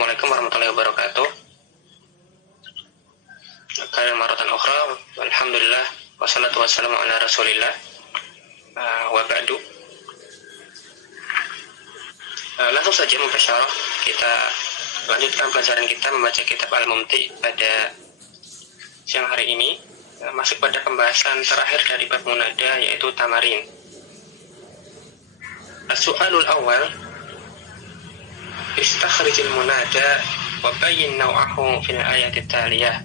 Assalamualaikum warahmatullahi wabarakatuh. Kalian maratan ukhra, alhamdulillah, wassalatu wassalamu ala rasulillah, wa ba'du. Langsung saja mubasyarah kita lanjutkan pelajaran kita membaca kitab Al-Mumti pada siang hari ini, masuk pada pembahasan terakhir dari bab munada, yaitu tamarin. As-su'alul awal, istakhrijil munada wa bayyin naw'ahu fil ayati taliyah.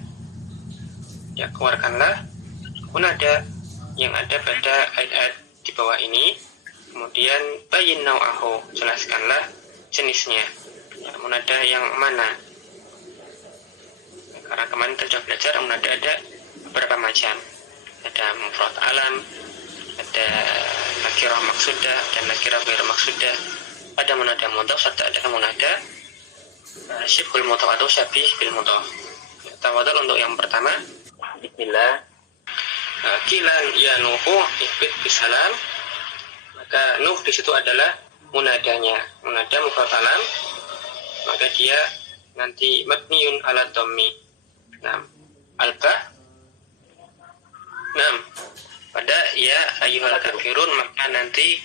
Ya, keluarkanlah munada yang ada pada ayat-ayat di bawah ini, kemudian bayyin naw'ahu, jelaskanlah jenisnya. Ya, munada yang mana? Ya, karena kemarin kita sudah belajar munada ada beberapa macam. Ada mufrad alam, ada nakirah maksudah dan nakirah ghair maksudah. Ada munada mudhaf serta ada munada syibhul mudhaf atau syabih bil mudhaf. Tawadul untuk yang pertama, bismillah. Kilan ya nuhu ihbit bisalam. Maka nuh di situ adalah munadanya, munada mufrad alam, maka dia nanti mabniun ala dhammi. Al-ba. Pada ya ayyuhal kafirun, maka nanti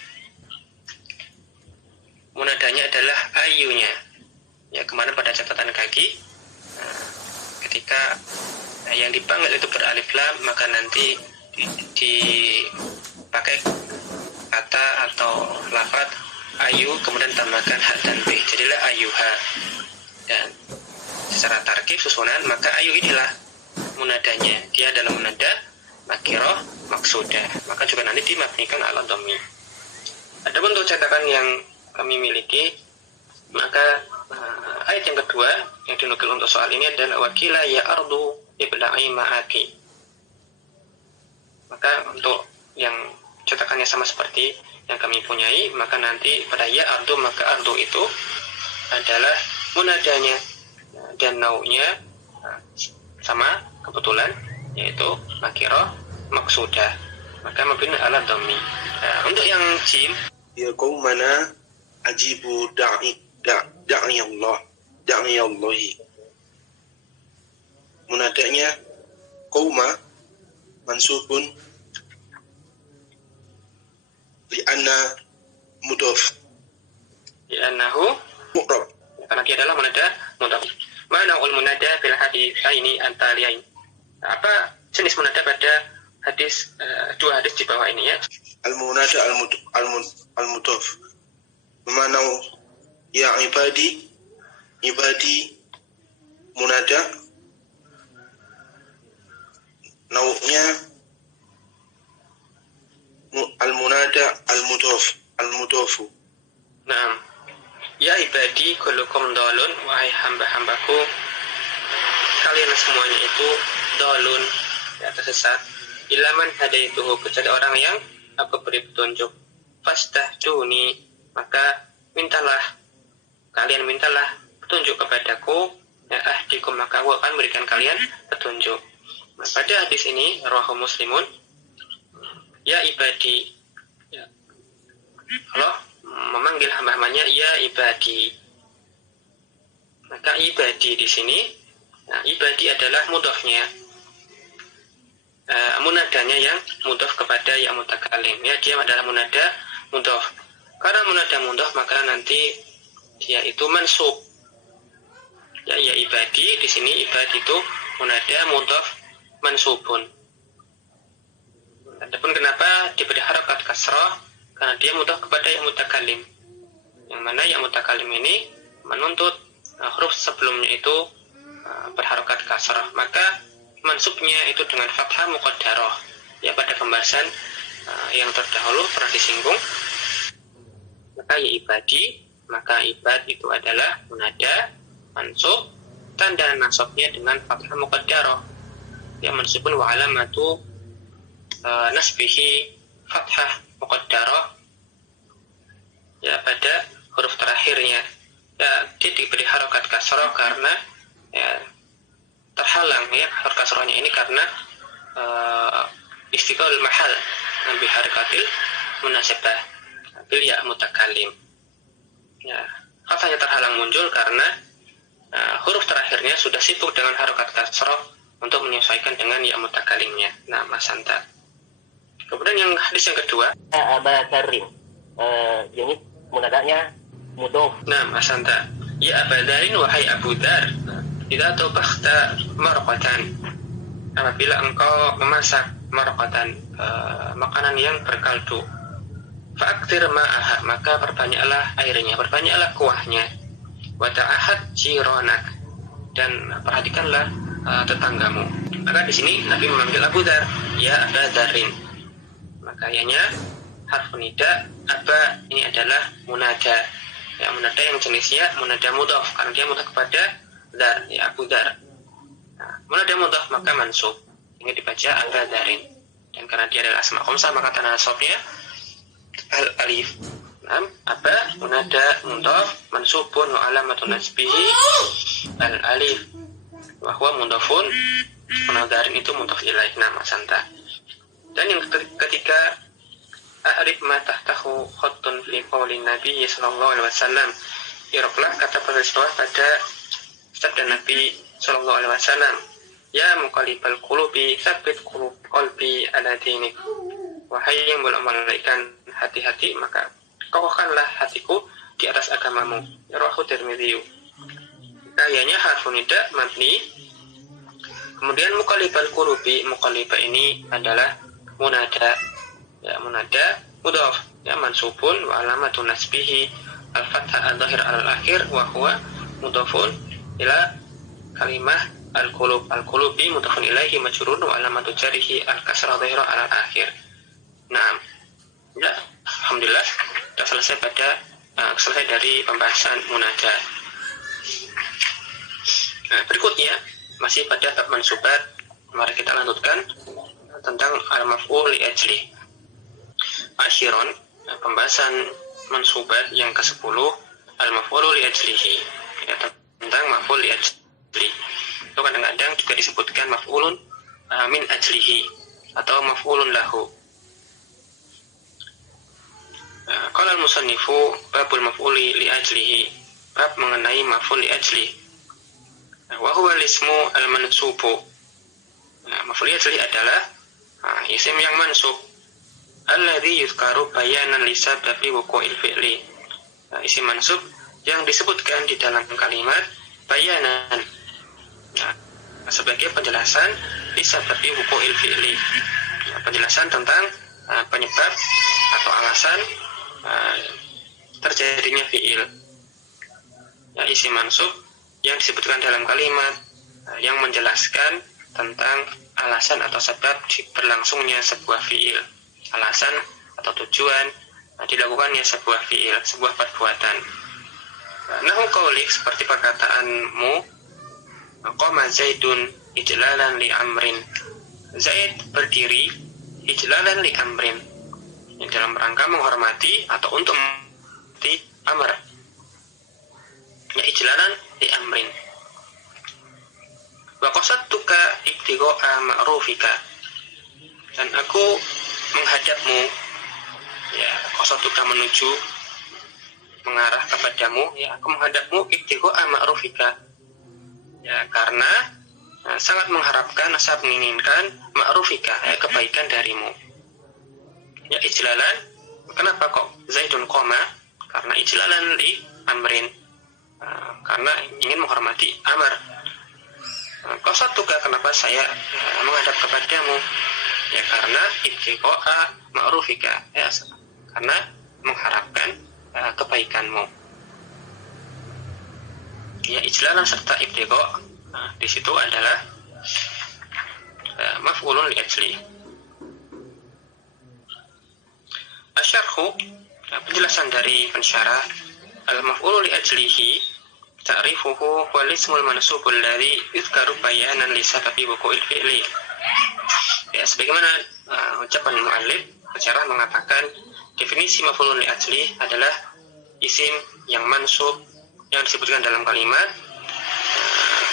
munadanya adalah ayunya. Ya, kemarin pada catatan kaki, ketika yang dipanggil itu beralif lam, maka nanti dipakai kata atau lafaz ayu kemudian tambahkan ha dan b, jadilah ayuha. Dan secara tarkib susunan, maka ayu inilah munadanya, dia adalah munada nakirah maksudah, maka juga nanti dimabnikan ala dhammi. Adapun untuk cetakan yang kami miliki, maka ayat yang kedua yang dinukil untuk soal ini adalah wakila ya ardu ibla'i ma'aki. Maka untuk yang cetakannya sama seperti yang kami punyai, maka nanti pada ya ardu, maka ardu itu adalah munadanya dan nau'nya sama kebetulan, yaitu nakirah maksudah, maka mabni ala dhammi. Untuk yang jim, ya qaumana ajibu da'i Allahi. Munadanya qauma mansubun li'anna mudhaf, li'annahu mu'rab, karena dia adalah munada mudhaf. Mana ul munada fil hadis ini antaliyain. Apa jenis munada pada hadis dua hadis di bawah ini, ya? Al-munada al-mudhaf. Mana ya ibadi munada nau'nya al-munada al-mudhafu. Ya ibadi kullukum dhalun, wahai hamba-hambaku kalian semuanya itu dhalun, ya, tersesat. Ilaman hadaituhu, kepada orang yang aku beri petunjuk. Fastahduni, maka kalian mintalah petunjuk kepadaku, ya ahdikum, maka aku akan berikan kalian petunjuk. Nah, pada hadis ini rawahu Muslimun, ya ibadi, ya, Allah memanggil hamba-hambanya ya ibadi. Maka ibadi di sini, nah, ibadi adalah mudhafnya, munadanya yang mudhaf kepada ya mutakallim, ya, dia adalah munada mudhaf. Karena munada mudhaf, maka nanti dia itu mansub. Ya ibadi di sini, ibadi itu munada mudhaf mansubun. Adapun kenapa diberi harakat kasrah? Karena dia mudhaf kepada ya mutakallim, yang mana ya mutakallim ini menuntut huruf sebelumnya itu berharokat kasrah, maka mansubnya itu dengan fathah muqaddarah. Ya, pada pembahasan yang terdahulu pernah disinggung. Maka ya ibadi, maka ibad itu adalah munada mansub, tanda nasabnya dengan fathah muqaddarah. Ya, mansubun wa alamatu nasbihi fathah muqaddarah, ya, pada huruf terakhirnya. Ya, dia diberi harokat kasrah karena, ya, terhalang, ya, harokat kasrahnya ini karena istiqal mahal bi harakatil munasabah bil ya mutakallim. Ya, fathahnya terhalang muncul karena huruf terakhirnya sudah sibuk dengan harokat kasroh untuk menyesuaikan dengan ya mutakalimnya. Nah, Masanta. Kemudian yang hadis yang kedua, Aba Darin. Ini munadanya mudof. nah, Masanta. Ya Aba Darin, wahai Abu Dar, idza tabakhta marqatan, apabila engkau memasak marqatan, makanan yang berkaldu, fa'aktir ma'aha, maka perbanyaklah airnya, perbanyaklah kuahnya. Wa ta'ahad jironak, dan perhatikanlah tetanggamu. Maka di sini Nabi memanggil Abu Dar, ya Aba Darin. Maka ianya harfu nida. Aba ini adalah munada. Ya, munada yang jenisnya munada mudhaf karena dia mudhaf kepada Dar, ya Abu Dar. Nah, munada mudhaf maka mansub. Ini dibaca Aba Darin. Dan karena dia adalah asma khamsah maka tanda nasabnya al alif. Nah, Aba munada mudhaf mansubun wa alamatun nasbihi al alif. Wa huwa mudhafun. Munadarin itu mudhaf ilaih, nama Santa. Dan yang ketiga, a'rif ma tahtahu khattun fi qouli Nabi sallallahu alaihi wasallam. Irqlah kata penulis bawah pada sabda Nabi sallallahu alaihi wasallam, ya muqallibal qulubi tsabbit qalbi ala dinik. Wahai yang bolak-balikkan hati-hati, maka kokohkanlah hatiku di atas agamamu. Rawahu Tirmidzi. Kayaknya harfun nida mabni. Kemudian muqallibal qulubi, muqallibah ini adalah munada. Ya, munada mudhaf, ya mansubun wa alamatun nasbihi al-fathah al-dhahir al-akhir wa huwa mudhafun ila kalimah al-qulub. Al-qulubi mudhafun ilaihi majrurun wa alamatu jarihi al-kasrah dhahira al-akhir. Nah, ya, alhamdulillah sudah selesai dari pembahasan munada. Nah, berikutnya masih pada bab mansubat, mari kita lanjutkan tentang al-maf'ul li ajli. Ashiron, pembahasan mansubat yang ke-10, al-maf'ul li ajlihi, ya, tentang maf'ul li ajli. Itu kadang-kadang juga disebutkan maf'ulun min ajlihi atau maf'ulun lahu. Qala al-musannifu babul maf'uli li ajlihi, bab mengenai maf'ul li ajli. Wa huwa al-ismu al-mansubu. Maf'ul li ajli adalah isim yang mansub. Alladzi yuzkaru bayanan li sababi wuqu'il fi'li. Isim mansub yang disebutkan di dalam kalimat bayanan, sebagai penjelasan li sababi wuqu'il fi'li. Penjelasan tentang penyebab atau alasan terjadinya fi'il. Ya, isim mansub yang disebutkan dalam kalimat yang menjelaskan tentang alasan atau sebab berlangsungnya sebuah fi'il, alasan atau tujuan dilakukannya sebuah fi'il, sebuah perbuatan. Nahu qaulik, seperti perkataanmu, qama Zaidun ijlalan li amrin. Zaid berdiri ijlalan li amrin, yang dalam rangka menghormati atau untuk menghormati amr. Ya, ijlalan li amrin. Wa qasadtuka ibtigha'a ma'rufika, dan aku menghadapmu, ya, qasadtuka menuju, mengarah kepadamu, ya, aku menghadapmu ibtigha'a ma'rufika, ya, karena sangat mengharapkan, sangat menginginkan ma'rufika, ya, kebaikan darimu. Ya, ijlalan, kenapa kok Zaidun qama? Karena ijlalan li amrin, karena ingin menghormati amr. Qasatuka, kenapa saya menghadap kepadamu? Ya, karena ibtigha'a ma'rufika, ya, karena mengharapkan kebaikanmu. Ya, ijlalan serta ibtigha' di situ adalah maf'ulun li ajli. Asyarhu, penjelasan dari pensyarah, al-maf'ulu li ajlihi ta'rifuhu wal ismul mansubul ladzi yuzkaru bayanan li sababi wuqu'il fi'li. Ya, sebagaimana ucapan mu'allif, pensyarah mengatakan definisi maf'ulun li ajli adalah isim yang mansub yang disebutkan dalam kalimat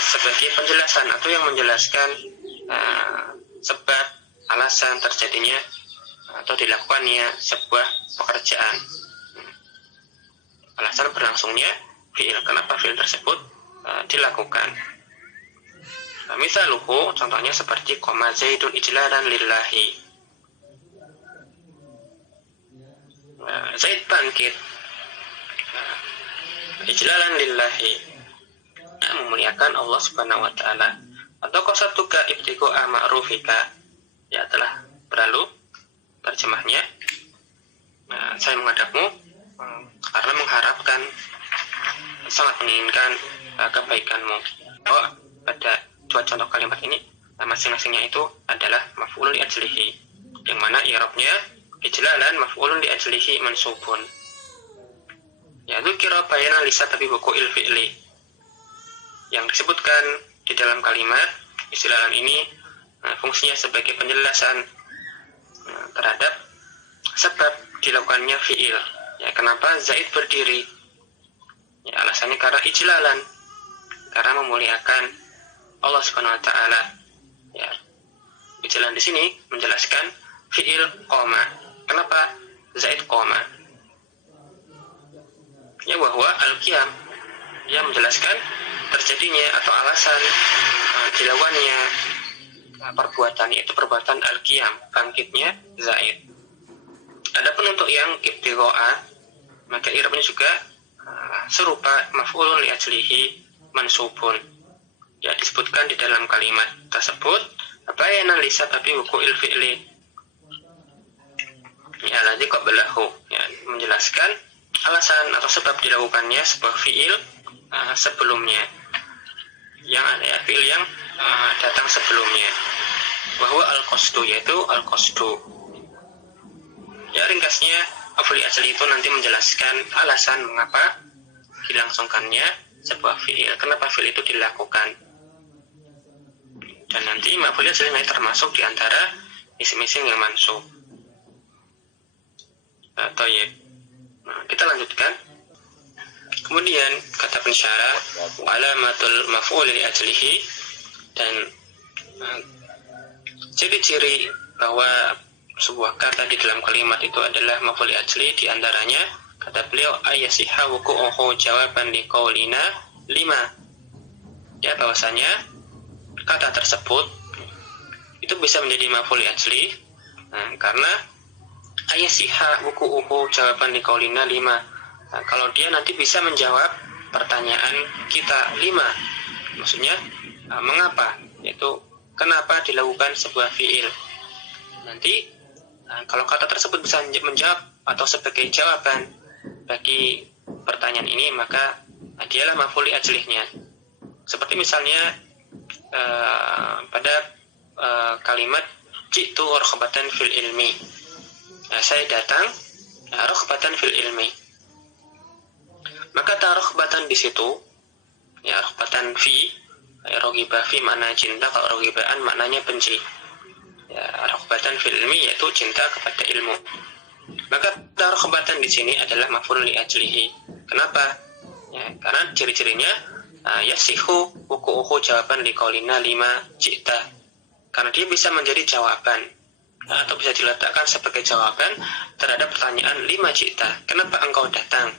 sebagai penjelasan atau yang menjelaskan sebab alasan terjadinya atau dilakukannya sebuah pekerjaan, alasan berlangsungnya fi'il, kenapa fi'il tersebut dilakukan. Misaluhu, contohnya seperti qoma Zaidun ijlalan lillahi. Zaid bangkit ijlalan lillahi, memuliakan Allah Subhanahu wa taala. Atau qasatuka ibtiqa'a ma'rufika, ya telah berlalu terjemahnya. Saya menghadapmu karena mengharapkan, sangat menginginkan kebaikanmu. Pada dua contoh kalimat ini masing-masingnya itu adalah maf'ulun li ajlihi, yang mana i'rabnya ijlalan maf'ulun li ajlihi mansubun. Ya, dzukira bayana li sababi wuqu'il fi'li. Yang disebutkan di dalam kalimat ijlalan ini fungsinya sebagai penjelasan terhadap sebab dilakukannya fi'il. Ya, kenapa Zaid berdiri? Ya, alasannya karena ijlalan, karena memuliakan Allah Subhanahu wa taala. Ya. Ijlalan di sini menjelaskan fi'il qoma. Kenapa Zaid qoma? Ya, bahwa al-qiyam, yang menjelaskan terjadinya atau alasan dilakukannya perbuatan, yaitu perbuatan al-qiyam, bangkitnya Zaid. Adapun untuk yang ibtigha'a, maka i'rabnya juga serupa maf'ulun li ajlihi mansubun. Ya, disebutkan di dalam kalimat tersebut bayana li sababi wuqu'il fi'li. Ya, ladzi qablahu, ya, menjelaskan alasan atau sebab dilakukannya sebuah fi'il sebelumnya. Yang ada ya, fi'il yang datang sebelumnya. Bahwa al-qasdu, yaitu al-qasdu. Ya, ringkasnya maf'ul li ajli itu nanti menjelaskan alasan mengapa dilangsungkannya sebuah fi'il, kenapa fi'il itu dilakukan. Dan nanti maf'ul li ajli termasuk di antara isim-isim yang mansub. Tayyib. Kita lanjutkan. Kemudian kata pensyarah alamatul maf'ul li ajlihi, dan ciri-ciri bahwa sebuah kata di dalam kalimat itu adalah maf'ul li ajli, di antaranya kata beliau ayasiha wuqu'uhu jawaban li qaulina 5. Ya, bahwasanya kata tersebut itu bisa menjadi maf'ul li ajli karena ayasiha wuqu'uhu jawaban li qaulina 5. Kalau dia nanti bisa menjawab pertanyaan kita 5. Maksudnya mengapa, yaitu kenapa dilakukan sebuah fi'il. Nanti kalau kata tersebut bisa menjawab atau sebagai jawaban bagi pertanyaan ini, maka dialah maf'ul li ajlihnya. Seperti misalnya pada kalimat ji'tu raghbatan fil ilmi. Saya datang raghbatan fil ilmi. Maka raghbatan di situ, ya, raghbatan fi, raghibah fi makna cinta, kalau raghibaan maknanya benci. Ya, raghbatan fil ilmi yaitu cinta kepada ilmu. Maka raghbatan di sini adalah maf'ul li ajlihi. Kenapa? Ya, karena ciri-cirinya yasihu wuqu'uhu jawaban li qaulina 5 ji'ta. Karena dia bisa menjadi jawaban atau bisa diletakkan sebagai jawaban terhadap pertanyaan 5 ji'ta. Kenapa engkau datang?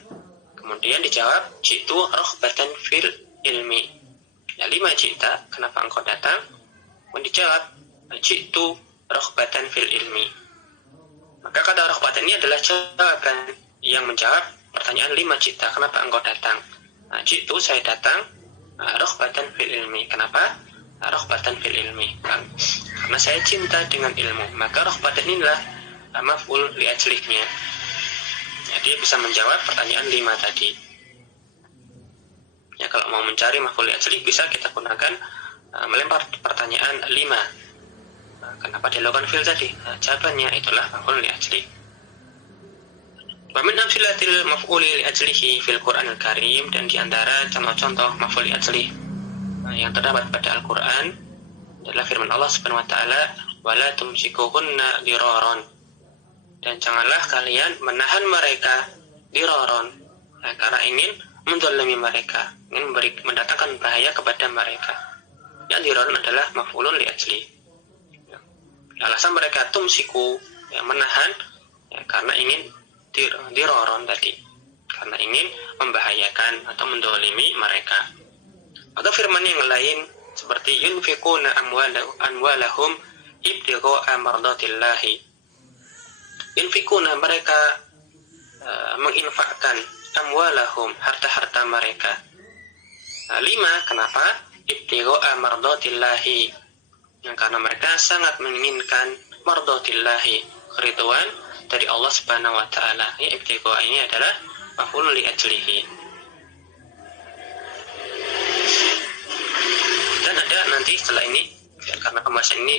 Kemudian dijawab ji'tu raghbatan fil ilmi. Ya, 5 ji'ta, kenapa engkau datang? Kemudian dijawab ji'tu raghbatan fil ilmi. Maka kata raghbatan ini adalah jawaban yang menjawab pertanyaan 5 ji'ta, kenapa engkau datang? Ji'tu, saya datang raghbatan fil ilmi. Kenapa? Raghbatan fil ilmi. Karena saya cinta dengan ilmu. Maka raghbatan inilah maf'ul li ajlihnya. Ya, dia bisa menjawab pertanyaan 5 tadi. Ya, kalau mau mencari maf'ul li ajlih bisa kita gunakan melempar pertanyaan 5. Kenapa dilakukan fi'il tadi? Jawabannya itulah maf'ul li ajlih. Wa min amsilatil maf'uli li ajlihi fil Qur'anil Karim, dan diantara contoh-contoh maf'ul li ajlih yang terdapat pada Al-Qur'an adalah firman Allah Subhanahu wa taala, wala tumsikuhunna diraron, dan janganlah kalian menahan mereka diraron, karena ingin menzalimi mereka, ingin mendatangkan bahaya kepada mereka. Yang diraron adalah maf'ulun li ajli. Alasan mereka tumsiku, menahan, karena ingin diraron tadi, karena ingin membahayakan atau menzalimi mereka. Atau firman yang lain seperti yunfiquna amwalahum ibtigha'a mardatillahi. Yunfiquna, mereka menginfakkan amwalahum, harta-harta mereka. Lima, kenapa? Ibtigha'a mardatillahi, yang karena mereka sangat menginginkan mardatillahi, keridhaan dari Allah Subhanahu wa taala. Ya, ibtigha ini adalah maf'ul li ajlihi. Dan ada nanti setelah ini, ya, karena pembahasan ini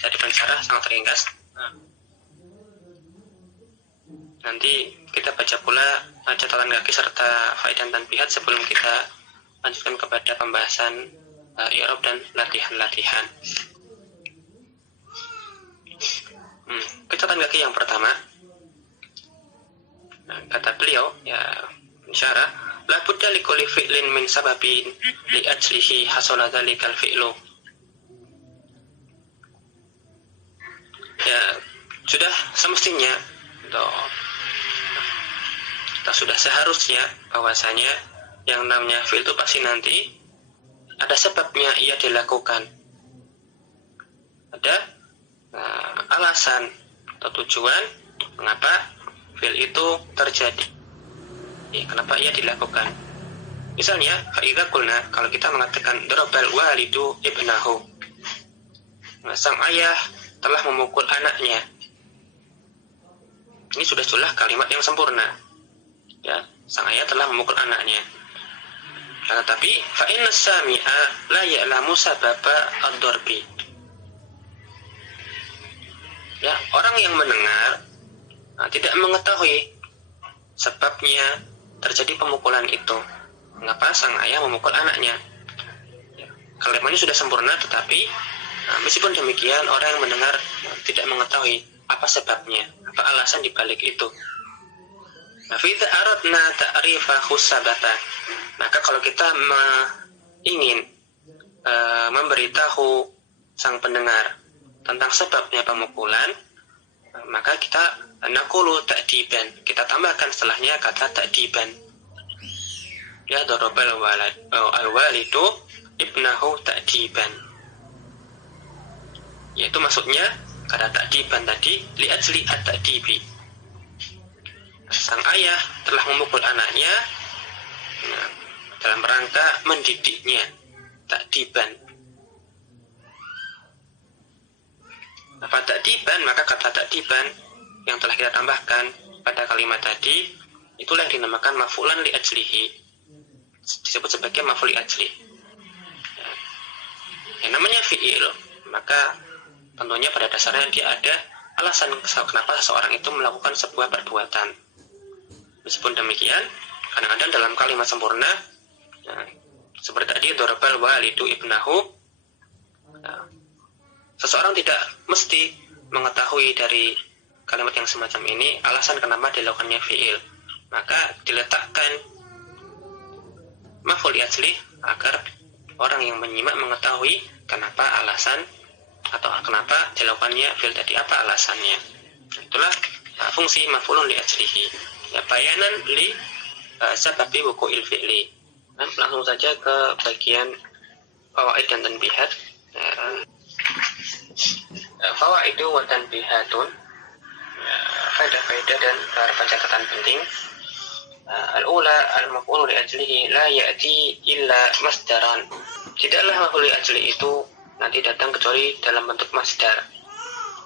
dari pensyarah sangat ringkas, nanti kita baca pula catatan kaki serta faedah dan tanbihat sebelum kita lanjutkan kepada pembahasan i'rab dan latihan-latihan. Catatan kaki yang pertama, kata beliau, ya, pensyarah, la budda li kulli fi'lin min sababin li ajlihi hasala dzalikal fi'lu. Ya, sudah semestinya atau sudah seharusnya bahwasanya yang namanya fi'il itu pasti nanti ada sebabnya ia dilakukan, ada alasan atau tujuan mengapa fi'il itu terjadi, kenapa ia dilakukan. Misalnya, fa'idha qulna, kalau kita mengatakan darabal walidu ibnahu, sang ayah telah memukul anaknya, ini sudah jelas kalimat yang sempurna, ya, sang ayah telah memukul anaknya. Tetapi fa'inna sami'a la ya'lamu sababa ad-darbi, ya, orang yang mendengar tidak mengetahui sebabnya terjadi pemukulan itu, mengapa sang ayah memukul anaknya. Ya, kalimatnya sudah sempurna, tetapi meskipun demikian orang yang mendengar tidak mengetahui apa sebabnya, apa alasan dibalik itu. Fa idza aradna ta'rifa sabata, maka kalau kita ingin memberitahu sang pendengar tentang sebabnya pemukulan, maka kita naqulu ta'diban, kita tambahkan setelahnya kata ta'diban. Ya, darabal walidu ibnahu ta'diban, yaitu maksudnya kata ta'diban tadi li ajli at-ta'dibi, sang ayah telah memukul anaknya dalam rangka mendidiknya, ta'diban. Apa ta'diban? Maka kata ta'diban yang telah kita tambahkan pada kalimat tadi, itulah yang dinamakan maf'ulan li ajlihi, disebut sebagai maf'ul li ajli. Yang namanya fi'il, maka tentunya pada dasarnya dia ada alasan kenapa seseorang itu melakukan sebuah perbuatan. Meskipun demikian, kadang-kadang dalam kalimat sempurna, seperti tadi darabal walidu ibnahu, seseorang tidak mesti mengetahui dari kalimat yang semacam ini alasan kenapa dilakukannya fi'il, maka diletakkan maf'ul li ajli agar orang yang menyimak mengetahui kenapa alasan atau kenapa dilakukannya fi'il tadi, apa alasannya. Itulah fungsi maf'ulun li ajlihi, ya, bayanan li sababi wuqu'il fi'li. Langsung saja ke bagian fawaid dan tanbihat. Fawaidu wa tanbihatun, faedah-faedah dan beberapa catatan penting. Al-ula al-maf'ul li ajlihi la ya'ti illa masdaran, tidaklah maf'ul li ajli itu nanti datang kecuali dalam bentuk masdar.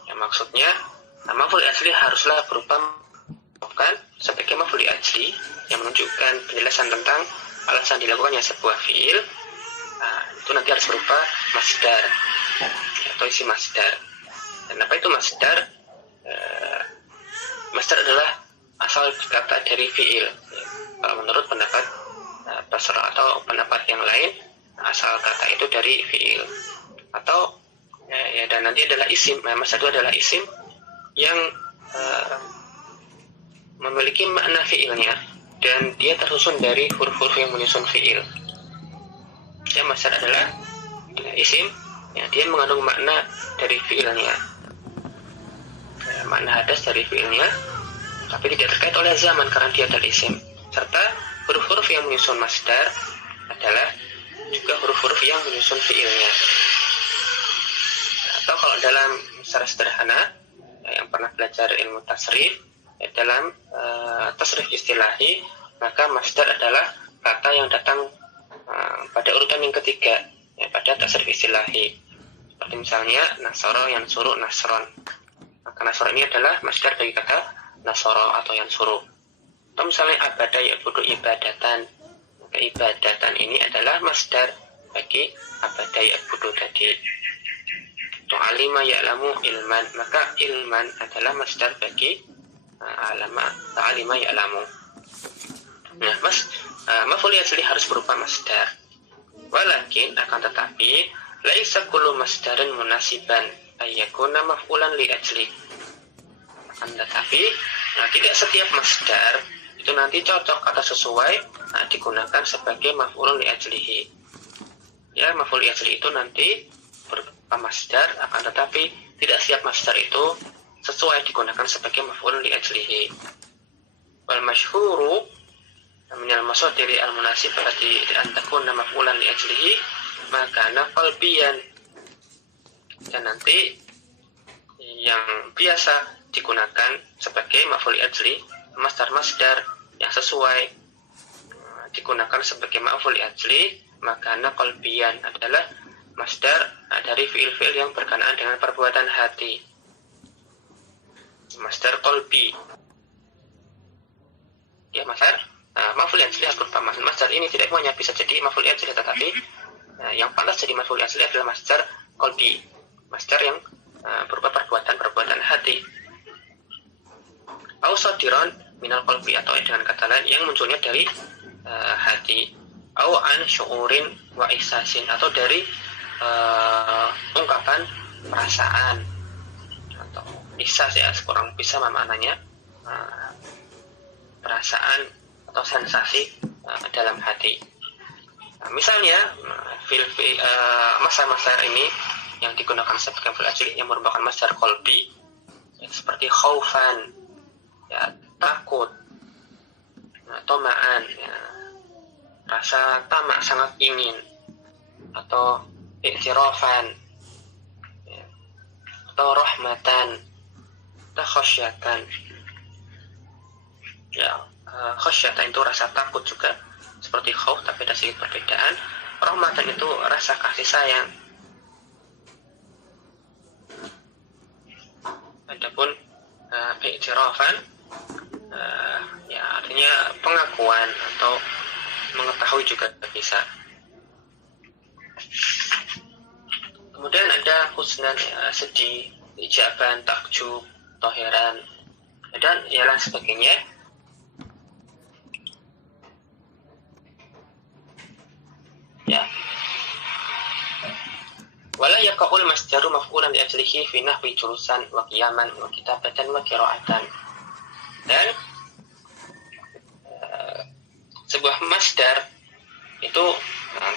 Ya, maksudnya maf'ul li ajli haruslah berupa bukan sebagai maf'ul li ajli yang menunjukkan penjelasan tentang alasan dilakukannya sebuah fi'il. Itu nanti harus berupa masdar atau isi masdar. Dan apa itu masdar? Masdar adalah asal kata dari fi'il. Kalau menurut pendapat Basrah atau pendapat yang lain, asal kata itu dari fi'il. Atau ya, dan nanti adalah isim. Masdar itu adalah isim yang memiliki makna fi'ilnya, dan dia tersusun dari huruf-huruf yang menyusun fi'il. Ya, masdar adalah isim, ya, dia mengandung makna dari fi'ilnya, makna hadas dari fi'ilnya, tapi tidak terkait oleh zaman karena dia adalah isim. Serta huruf-huruf yang menyusun masdar adalah juga huruf-huruf yang menyusun fiilnya. Atau kalau dalam secara sederhana yang pernah belajar ilmu tasrif, dalam tasrif istilahi, maka masdar adalah kata yang datang pada urutan yang ketiga, pada tasrif istilahi. Seperti misalnya nasara, yansuru, nasron. Maka nasara ini adalah masdar bagi kata nasara atau yansuru. Atau misalnya abada ya'budu ibadatan, maka ibadatan ini adalah masdar bagi abada ya'budu tadi. Atau alima ya'lamu ilman, maka ilman adalah masdar bagi alima ya'lamu. Nah, maf'ul ajli harus berupa masdar. Walakin akan tetapi laisa kullu masdarin munasiban ayyakuna maf'ulan li ajli. Akan tetapi tidak setiap masdar itu nanti cocok atau sesuai digunakan sebagai maf'ulun li ajlihi. Ya, maf'ul li ajli itu nanti berupa masdar, akan tetapi tidak setiap masdar itu sesuai digunakan sebagai maf'ulun li ajlihi. Wal masyhuru minal masadiri al-munasib berarti an takuna maf'ulan li ajlihi maka qalbiyan, dan nanti yang biasa digunakan sebagai maf'ul li ajli masdar-masdar yang sesuai digunakan sebagai maf'ul li ajli maka qalbiyan adalah masdar dari fiil-fiil yang berkenaan dengan perbuatan hati, masdar qalbi. Ya, masdar maf'ul li ajli berupa masdar ini tidak semuanya bisa jadi maf'ul li ajli, tetapi yang pantas jadi maf'ul li ajli adalah masdar qalbi, masdar yang berupa perbuatan hati. Au sadiran minal qalbi, atau dengan kata lain yang munculnya dari hati. Au an syu'urin wa ihsasin, atau dari ungkapan perasaan atau ihsas, ya kurang bisa maknanya, perasaan atau sensasi dalam hati. Nah, misalnya masdar ini yang digunakan sebagai maf'ul ajli yang merupakan masdar qalbi, seperti khaufan, ya, takut, toma'an, ya, rasa tamak sangat ingin, atau i'tirafan, ya, atau rahmatan, atau khasyatan. Ya, khasyatan itu rasa takut juga seperti khauf, tapi ada sedikit perbedaan. Rahmatan itu rasa kasih sayang. Adapun i'tirafan ya artinya pengakuan atau mengetahui juga bisa. Kemudian ada husnan, ya, sedih, ijaban, takjub, toheran, dan yang lain sebagainya. Ya. Wala yaqul masdaru maf'ulan li ajlihi fi nahwi julusan wa qiyaman wa kitabatan wa qira'atan. Dan sebuah masdar itu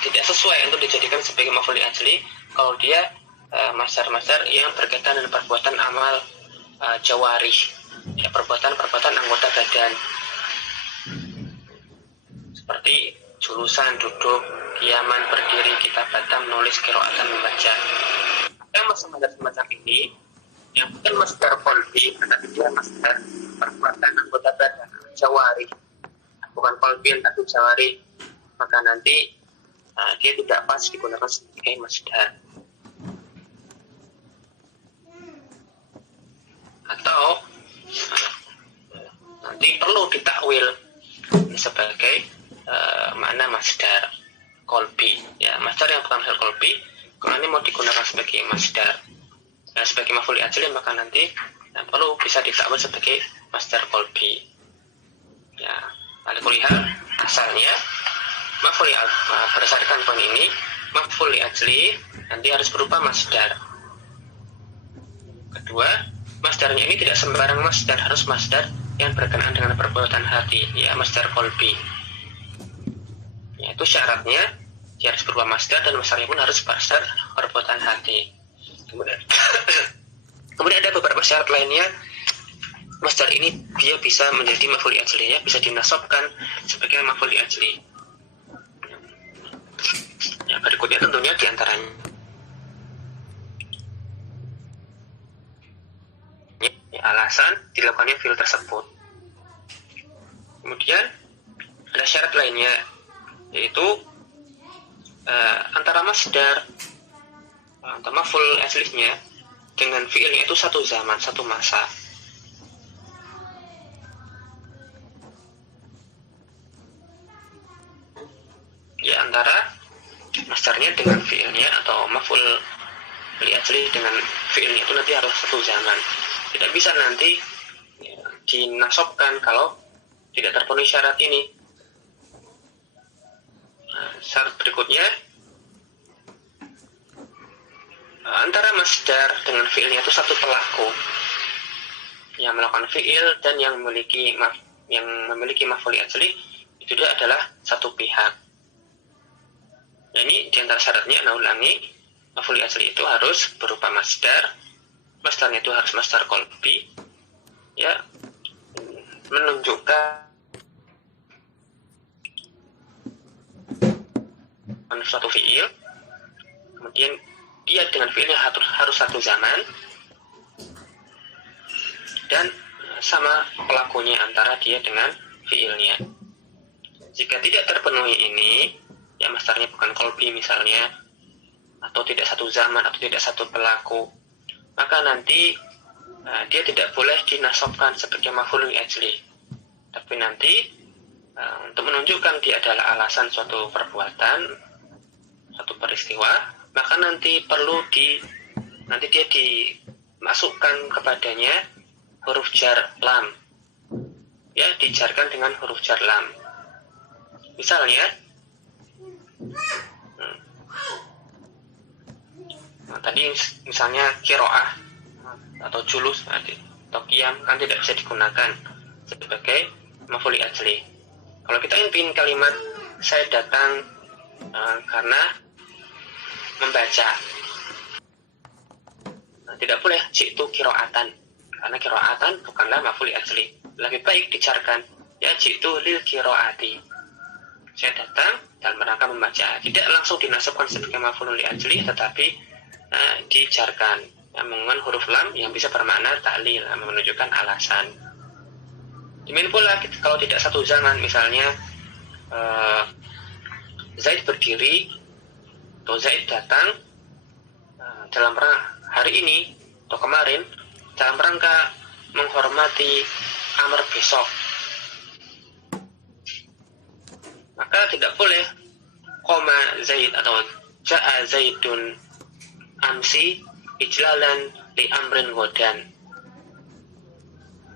tidak sesuai untuk dijadikan sebagai maf'ul li ajli kalau dia masdar-masdar yang berkaitan dengan perbuatan amal jawarih, ya, perbuatan anggota badan, seperti julusan duduk, kiaman berdiri, kitabatan menulis, qira'atan membaca. Yang masdar semacam ini yang bukan masdar qalbi, tetapi dia masdar perbuatan anggota badan jawarih, bukan qalbi tapi jawarih, maka nanti dia tidak pas digunakan sebagai masdar. Atau nanti perlu ditakwil sebagai makna masdar qalbi, ya, masdar yang bukan masdar qalbi kalau ini mau digunakan sebagai masdar sebagai maf'ul li ajli, maka nanti perlu bisa ditakwil sebagai masdar qalbi. Ya, alikulihat asalnya maf'ul li berdasarkan poin ini maf'ul li ajli nanti harus berupa masdar. Kedua, masdarnya ini tidak sembarang masdar, harus masdar yang berkenaan dengan perbuatan hati, ya, masdar qalbi. Ya, itu syaratnya dia harus berupa masdar, dan masdarnya pun harus masdar perbuatan hati. Kemudian ada beberapa syarat lainnya. Masdar ini dia bisa menjadi maf'ul li ajli, ya, bisa dinasabkan sebagai maf'ul li ajli. berikutnya tentunya diantaranya alasan dilakukannya fi'il tersebut. Kemudian ada syarat lainnya, yaitu antara masdar atau maf'ul aslihnya dengan fi'ilnya itu satu zaman, satu masa. Ya, antara masdarnya dengan fi'ilnya atau maf'ul li ajli dengan fi'ilnya itu nanti harus satu zaman. Tidak bisa nanti dinasobkan kalau tidak terpenuhi syarat ini. Syarat berikutnya, antara masdar dengan fi'ilnya itu satu pelaku yang melakukan fi'il dan yang memiliki maf'ul li ajli itu dia adalah satu pihak. Nah, ini diantara syaratnya, ulangi, maf'ul li ajli itu harus berupa masdar. Masdarnya itu harus masdar qalbi, ya, menunjukkan suatu fi'il. Kemudian dia dengan fi'ilnya harus satu zaman dan sama pelakunya antara dia dengan fi'ilnya. Jika tidak terpenuhi ini, ya masdarnya bukan qalbi misalnya, atau tidak satu zaman atau tidak satu pelaku, maka nanti dia tidak boleh dinasobkan sebagai maf'ul li ajli. Tapi nanti untuk menunjukkan dia adalah alasan suatu perbuatan, suatu peristiwa, maka nanti perlu nanti dia dimasukkan kepadanya huruf jar lam. Ya, dijarkan dengan huruf jar lam. Misalnya, tadi misalnya kiroah atau julus atau qiyam kan tidak bisa digunakan sebagai maf'ul li ajli. Kalau kita ingin kalimat saya datang karena membaca, tidak boleh jitu kiroatan, karena kiroatan bukanlah maf'ul li ajli. Lebih baik dijarkan ya jitu lil kiroati, saya datang dalam rangka membaca. Tidak langsung dinasabkan sebagai maf'ul li ajli, tetapi dijarkan menggunakan huruf lam yang bisa bermakna ta'lil, menunjukkan alasan. Demikian pula kalau tidak satu zaman, misalnya Zaid berdiri atau Zaid datang dalam hari ini atau kemarin dalam rangka menghormati Amr besok, maka tidak boleh koma Zaid atau ja'a Zaidun amsi ijlalan li amrin godan.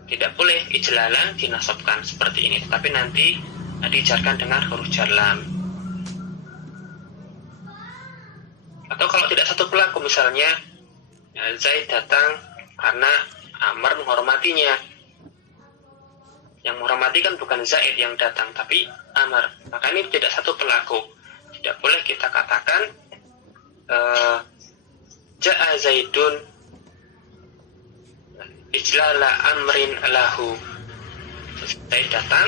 Tidak boleh ijlalan dinasabkan seperti ini, tetapi nanti dijarkan dengan huruf jar lam. Atau kalau tidak satu pelaku, misalnya Zaid datang karena Amr menghormatinya. Yang menghormati kan bukan Zaid yang datang, tapi Amr. Maka ini tidak satu pelaku. Tidak boleh kita katakan ja'a Zaidun ijlala amrin lahu. Zaid datang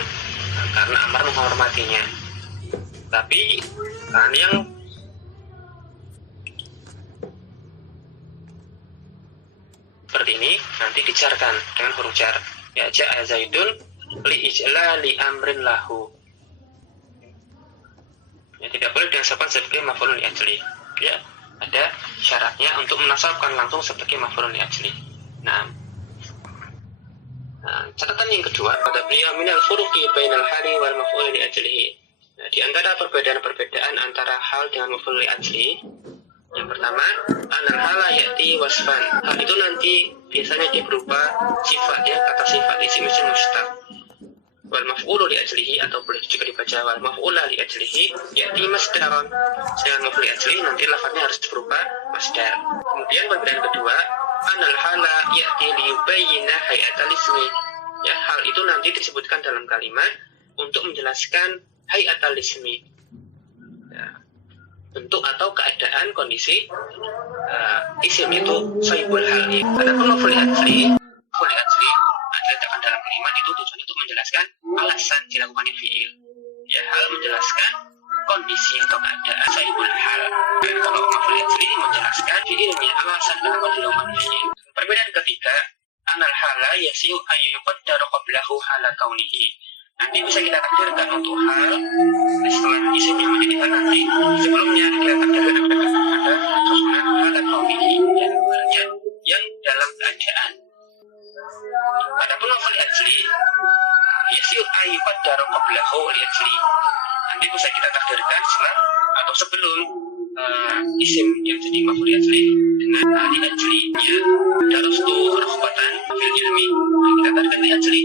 karena Amr menghormatinya. Tapi kan yang seperti ini nanti dijarkan dengan huruf jar. Ya, ja'a Zaidun li ijlali amrin lahu. Ya, tidak boleh dinasabkan sebagai maf'ul li ajli. Ya, ada syaratnya untuk menasabkan langsung sebagai maf'ul li ajli. Nah, catatan yang kedua pada beliau minal furuqi bainal hali wal maf'ul li ajlihi. Nah, di antara perbedaan-perbedaan antara hal dengan maf'ul li ajli, yang pertama, anal hala ya'ti wasfan. Hal itu nanti biasanya dia berupa sifat, ya, kata sifat isim mustaq. Wal maf'ulu li ajlihi, atau boleh juga dibaca wal maf'ula li ajlihi ya'ti masdaron. Sedangkan maf'ul li ajlihi nanti lafaznya harus berupa masdar. Kemudian perbedaan kedua, anal hala ya'ti li yubayyina hayatal ismi. Ya, hal itu nanti disebutkan dalam kalimat untuk menjelaskan hayatal ismi. Ya, bentuk atau keadaan kondisi isim itu sahibul hal. Adapun maf'ul li ajli diletakkan dalam kalimat itu tujuan untuk menjelaskan alasan dilakukannya fi'il. Ya, hal menjelaskan kondisi kondisi atau keadaan sahibul hal. Dan kalau maf'ul ajli menjelaskan fi'ilnya, alasan kenapa dilakukan fi'il. Perbedaan ketiga, anal hala yasi'u ayyuqaddaru qablahu hala kaunihi. Nanti bisa kita takdirkan untuk hal setelah isimnya menjadi hal nanti sebelumnya kita takdirkan ada susunan hala kaunihi, yang artinya yang dalam keadaan. Adapun maf'ul ajli yasi'u ayyuqaddaru qablahu li-ajli, nanti bisa kita takdirkan setelah atau sebelum isim yang jadi maf'ul ajli dengan li-ajlinya darastu rohbatan fil ilmi, kita takdirkan li-ajli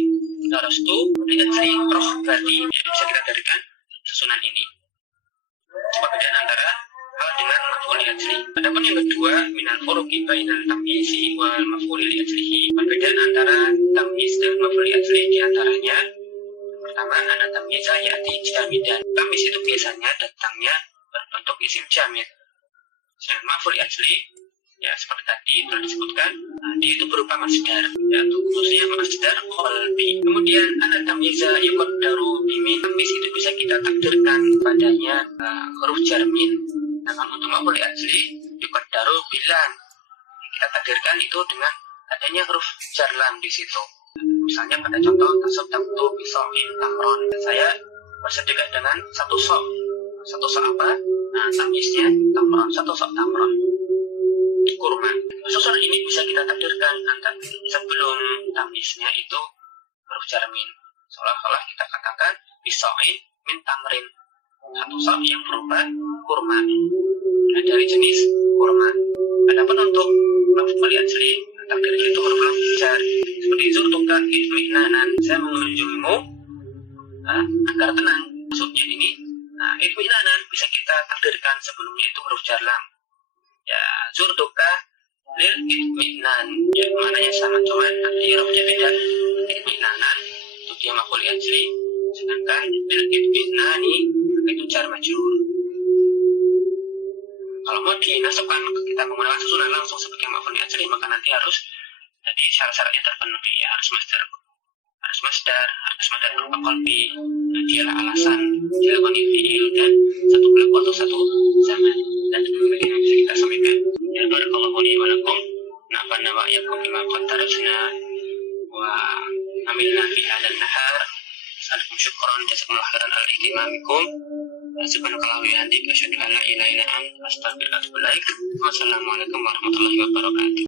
darastu li-ajli rohbati, jadi bisa kita takdirkan susunan ini. Perbedaan antara hal dengan maf'ul ajli. Adapun yang kedua, minal furuqi bainal tamyizi wal maf'ul ajlihi, perbedaan antara tamyiz dan maf'ul ajli di antaranya. Pertama, ana tamyiza ya'ti jamidan. Tamyiz itu biasanya datangnya berbentuk isim jamid. Sedangkan maf'ul ajli, ya seperti tadi telah disebutkan, dia itu berupa masdar, yaitu khususnya masdar qalbi. Kemudian ana tamyiza yuqaddaru bimin, tamyiz itu bisa kita takdirkan padanya huruf jarmin. Namun untuk maf'ul ajli yuqaddaru bilan, kita takdirkan itu dengan adanya huruf jarlam di situ. Misalnya pada contoh tasaddaqtu bi sa'in tamron, saya bersedekah dengan satu sok. Satu sok apa? Nah, tamyiznya tamron, satu sok tamron, kurma. Susunan ini bisa kita takdirkan antara sebelum tamyiznya itu huruf jarmin, seolah-olah kita katakan bi sa'in min tamrin, satu sok yang berupa kurma, dari jenis kurma. Adapun untuk maf'ul ajli takdirnya itu huruf jar, seperti zurtuka itminanan, saya mengunjungimu agar tenang. Maksudnya ini, itminanan bisa kita takdirkan sebelumnya itu huruf jar lam. Ya, zurtuka lil itminan, ya maknanya sama, cuman nanti hurufnya beda. Itminanan itu dia maf'ul ajli, sedangkan lil itminani itu jar majrur. Kalau mau dinasabkan kita menggunakan susunan langsung sebagai maf'ul ajli, maka nanti harus jadi syarat-syaratnya terpenuhi, ya, harus masdar berupa qalbi. Nah, dialah alasan dilakukan fi'il dan satu pelaku atau satu zaman. Dan demikian yang bisa kita sampaikan. Ya, barakallahu li wa lakum, nafa'na wa iyyakum bima qaddarna wa amilna fi hadzal nahar. Assalamualaikum, syukran jazakumullahu khairan ala ihtimamikum. Subhanakallah wa bihamdika asyhadu an la ilaha illa anta astaghfiruka wa atubu ilaik. Wassalamualaikum warahmatullahi wabarakatuh.